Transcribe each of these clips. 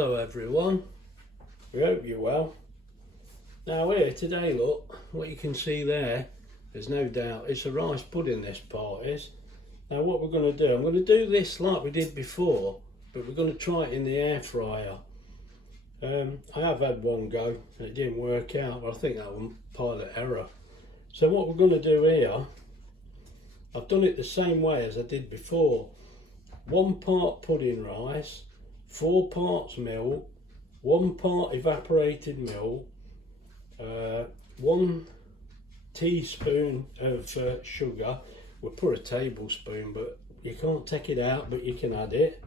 Hello everyone, we hope you're well. Now here today, look, what you can see there's no doubt it's a rice pudding, this part is. Now what we're going to do, I'm going to do this like we did before, but we're going to try it in the air fryer. I have had one go and it didn't work out, but I think that was pilot error. So what we're going to do here, I've done it the same way as I did before. 1 part pudding rice, 4 parts milk, 1 part evaporated milk, 1 teaspoon of sugar. We'll put a tablespoon, but you can't take it out, but you can add it.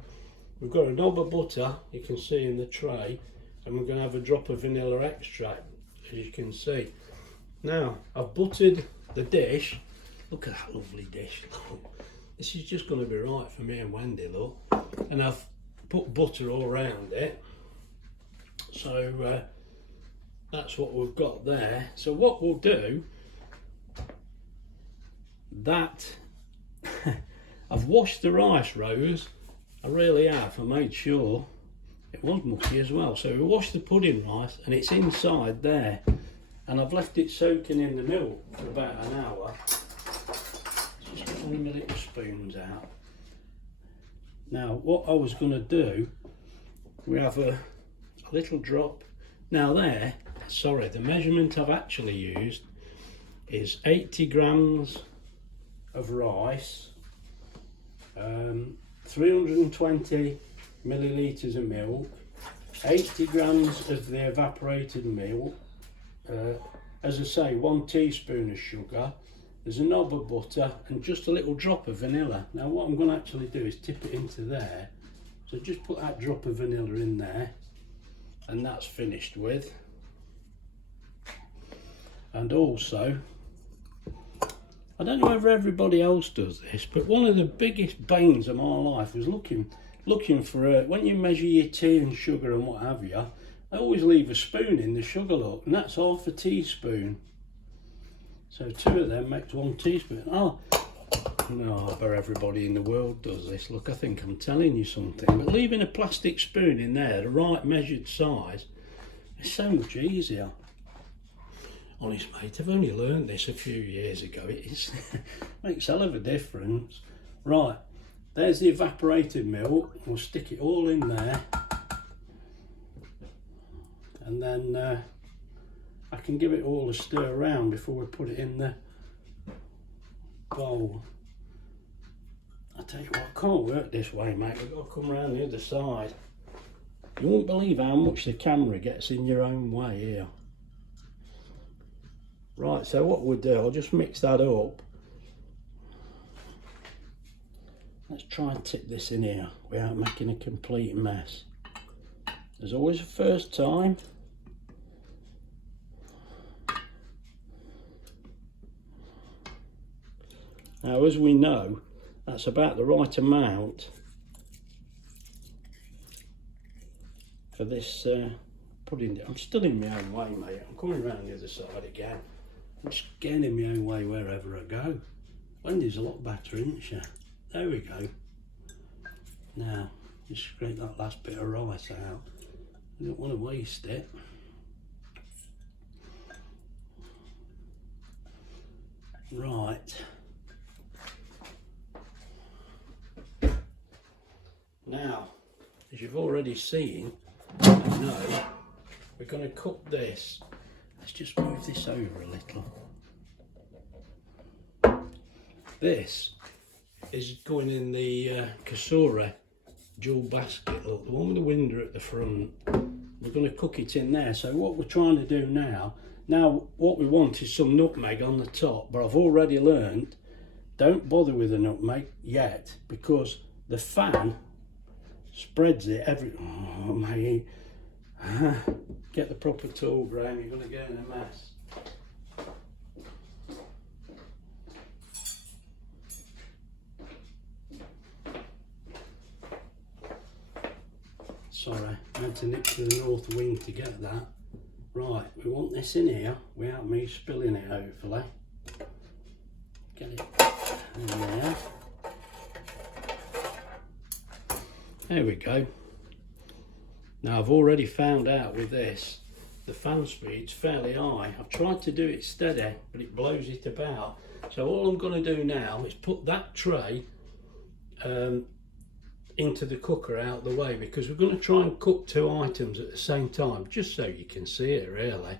We've got a knob of butter, you can see in the tray, and we're going to have a drop of vanilla extract, as you can see. Now, I've buttered the dish. Look at that lovely dish. This is just going to be right for me and Wendy, look. And I've put butter all around it. So that's what we've got there. So what we'll do, that I've washed the rice, Rose. I really have. I made sure it was mucky as well. So we washed the pudding rice and it's inside there. And I've left it soaking in the milk for about an hour. Just getting my little spoons out. Now what I was going to do, we have a little drop. Now there, sorry, the measurement I've actually used is 80 grams of rice, 320 millilitres of milk, 80 grams of the evaporated milk, as I say, 1 teaspoon of sugar, there's a knob of butter and just a little drop of vanilla. Now what I'm going to actually do is tip it into there. So just put that drop of vanilla in there and that's finished with. And also, I don't know whether everybody else does this, but one of the biggest banes of my life was looking for when you measure your tea and sugar and what have you, I always leave a spoon in the sugar, look, and that's half a teaspoon. So 2 of them makes 1 teaspoon. Oh, no, I bet everybody in the world does this. Look, I think I'm telling you something. But leaving a plastic spoon in there, the right measured size, is so much easier. Honest mate, I've only learned this a few years ago. It makes a hell of a difference. Right, there's the evaporated milk. We'll stick it all in there. And then I can give it all a stir around before we put it in the bowl. I tell you what, I can't work this way, mate. We've got to come around the other side. You won't believe how much the camera gets in your own way here. Right, so what we'll do, I'll just mix that up. Let's try and tip this in here without making a complete mess. There's always a first time. Now, as we know, that's about the right amount for this pudding. I'm still in my own way, mate. I'm coming around the other side again. I'm just getting in my own way wherever I go. Wendy's a lot better, isn't she? There we go. Now, just scrape that last bit of rice out. I don't want to waste it. Right. Now, as you've already seen, I know, we're going to cook this. Let's just move this over a little. This is going in the cassura jewel basket, look, the one with the window at the front. We're going to cook it in there. So what we're trying to do now what we want is some nutmeg on the top, but I've already learned, don't bother with the nutmeg yet, because the fan spreads it oh mate, get the proper tool, Graham, you're going to get in a mess. Sorry, I had to nip to the north wing to get that. Right, we want this in here without me spilling it, hopefully. Get it in there. There we go. Now I've already found out with this, the fan speed's fairly high. I've tried to do it steady, but it blows it about. So all I'm going to do now is put that tray into the cooker out of the way, because we're going to try and cook 2 items at the same time, just so you can see it really.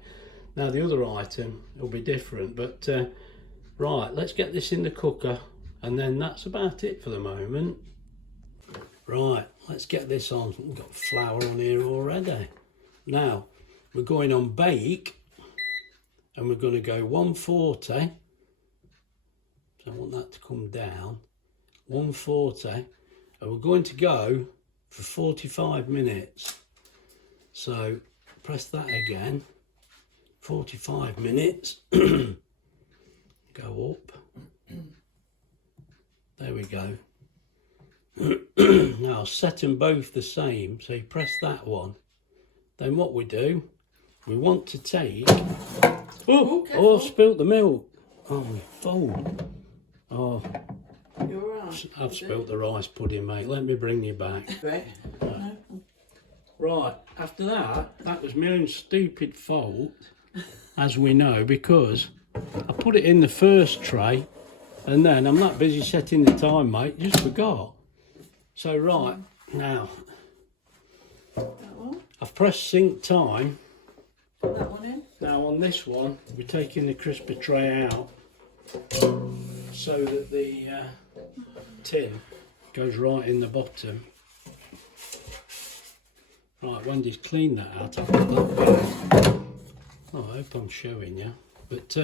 Now the other item will be different, but right, let's get this in the cooker, and then that's about it for the moment. Right, let's get this on. We've got flour on here already. Now we're going on bake, and we're going to go 140. So I want that to come down. 140, and we're going to go for 45 minutes. So press that again. 45 minutes. Go up. There we go. Now set them both the same. So you press that one. Then what we do, we want to take... Oh, I've spilt the milk. Oh, my phone. Oh, you're right. I've spilt the rice pudding, mate. Let me bring you back. Right. Right, after that was my own stupid fault, as we know, because I put it in the first tray, and then I'm that busy setting the time, mate, just forgot. So right, now, I've pressed sync time. Put that one in. Now on this one, we're taking the crisper tray out, so that the tin goes right in the bottom. Right, Wendy's cleaned that out. I've got that back. Oh, I hope I'm showing you. But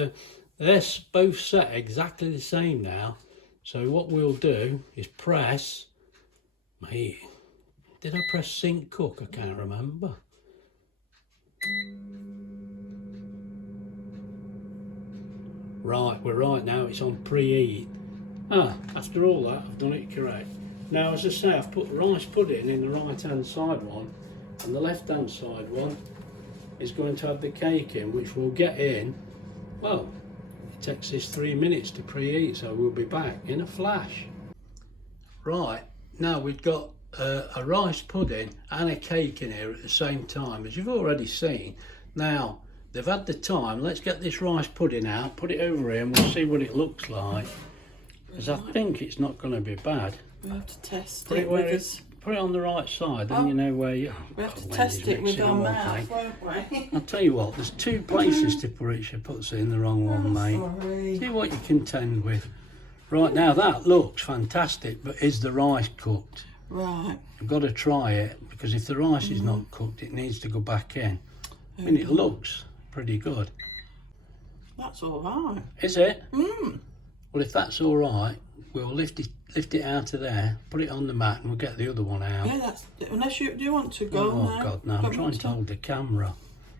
they're both set exactly the same now. So what we'll do is press... Mate, did I press sync cook? I can't remember. Right, we're right now. It's on preheat. Ah, after all that, I've done it correct. Now, as I say, I've put rice pudding in the right-hand side one, and the left-hand side one is going to have the cake in, which we'll get in. Well, it takes this 3 minutes to preheat, so we'll be back in a flash. Right, now we've got a rice pudding and a cake in here at the same time, as you've already seen. Now, they've had the time. Let's get this rice pudding out, put it over here, and we'll see what it looks like. Because I think it's not going to be bad. We have to test Put it it, with put it on the right side, then you know where you... We have to God, test it with mixing our them all, mouth, mate. won't we? I'll tell you what, there's 2 places to put it. She puts it in the wrong one, mate. Sorry. See what you contend with. Right, now that looks fantastic, but is the rice cooked? Right. You've got to try it, because if the rice is not cooked, it needs to go back in. I mean, it looks pretty good. That's all right. Is it? Mm. Well, if that's all right, we'll lift it out of there, put it on the mat, and we'll get the other one out. Yeah, that's... Unless you... Do you want to go Oh, now? God, no. I'm Want me trying to hold the camera.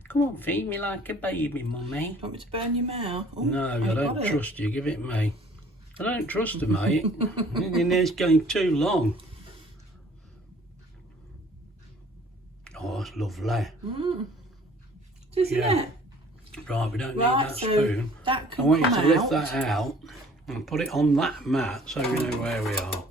Come on, feed me like a baby, mummy. Want me to burn your mouth? Oh, No, I got don't it. trust you. Give it me. I don't trust her, mate. It's going too long. Oh, it's lovely. Mm. Isn't Yeah. it? Right, we don't need Right, that so spoon. that I can want you come to lift out. that out and put it on that mat so we know where we are.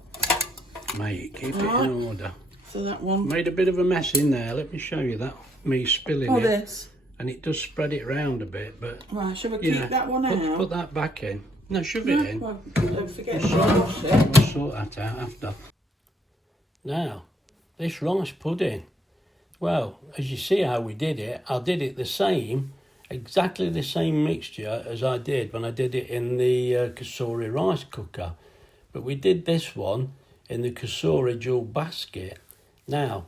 Mate, keep it Right. in order. So that one... Made a bit of a mess in there. Let me show you that. Me spilling Oh, it. this. And it does spread it round a bit, but... Right, shall we Yeah, keep that one out? put that back in. No, shove it No, in. well, don't forget We'll to wash it. We'll sort that out after. Now, this rice pudding. Well, as you see how we did it, I did it the same, exactly the same mixture as I did when I did it in the Kasori rice cooker. But we did this one in the Kasori dual basket. Now,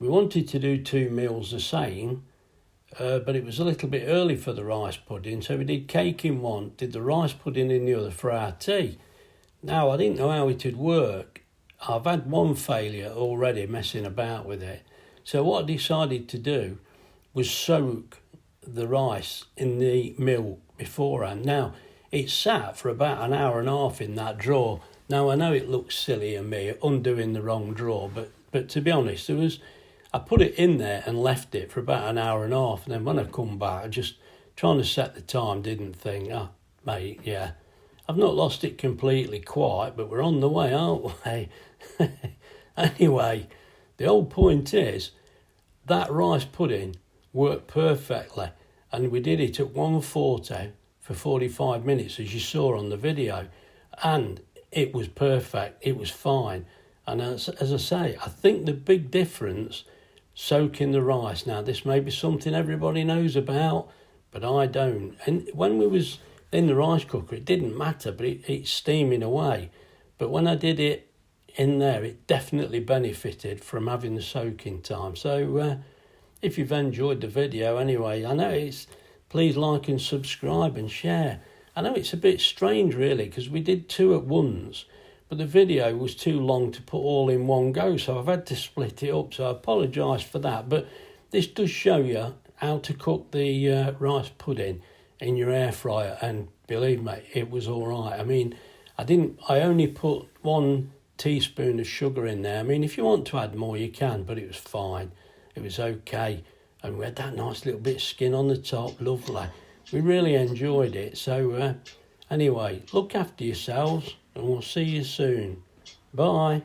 we wanted to do 2 meals the same, but it was a little bit early for the rice pudding, so we did cake in one, did the rice pudding in the other for our tea. Now, I didn't know how it would work. I've had one failure already messing about with it. So what I decided to do was soak the rice in the milk beforehand. Now, it sat for about an hour and a half in that drawer. Now, I know it looks silly of me undoing the wrong drawer, but to be honest, I put it in there and left it for about an hour and a half. And then when I come back, I just trying to set the time, didn't think, oh, mate, yeah. I've not lost it completely quite, but we're on the way, aren't we? Anyway, the whole point is, that rice pudding worked perfectly, and we did it at 140 for 45 minutes, as you saw on the video, and it was perfect. It was fine. And as I say, I think the big difference, soaking the rice. Now, this may be something everybody knows about, but I don't. And when we was in the rice cooker, it didn't matter, but it's steaming away. But when I did it in there, it definitely benefited from having the soaking time. So if you've enjoyed the video anyway, I know please like and subscribe and share. I know it's a bit strange really, because we did 2 at once, but the video was too long to put all in one go, so I've had to split it up, so I apologise for that. But this does show you how to cook the rice pudding in your air fryer, and believe me, it was all right. I mean, I only put 1 teaspoon of sugar in there. I mean, if you want to add more, you can, but it was fine. It was okay. And we had that nice little bit of skin on the top, lovely. We really enjoyed it. So anyway, look after yourselves, and we'll see you soon. Bye.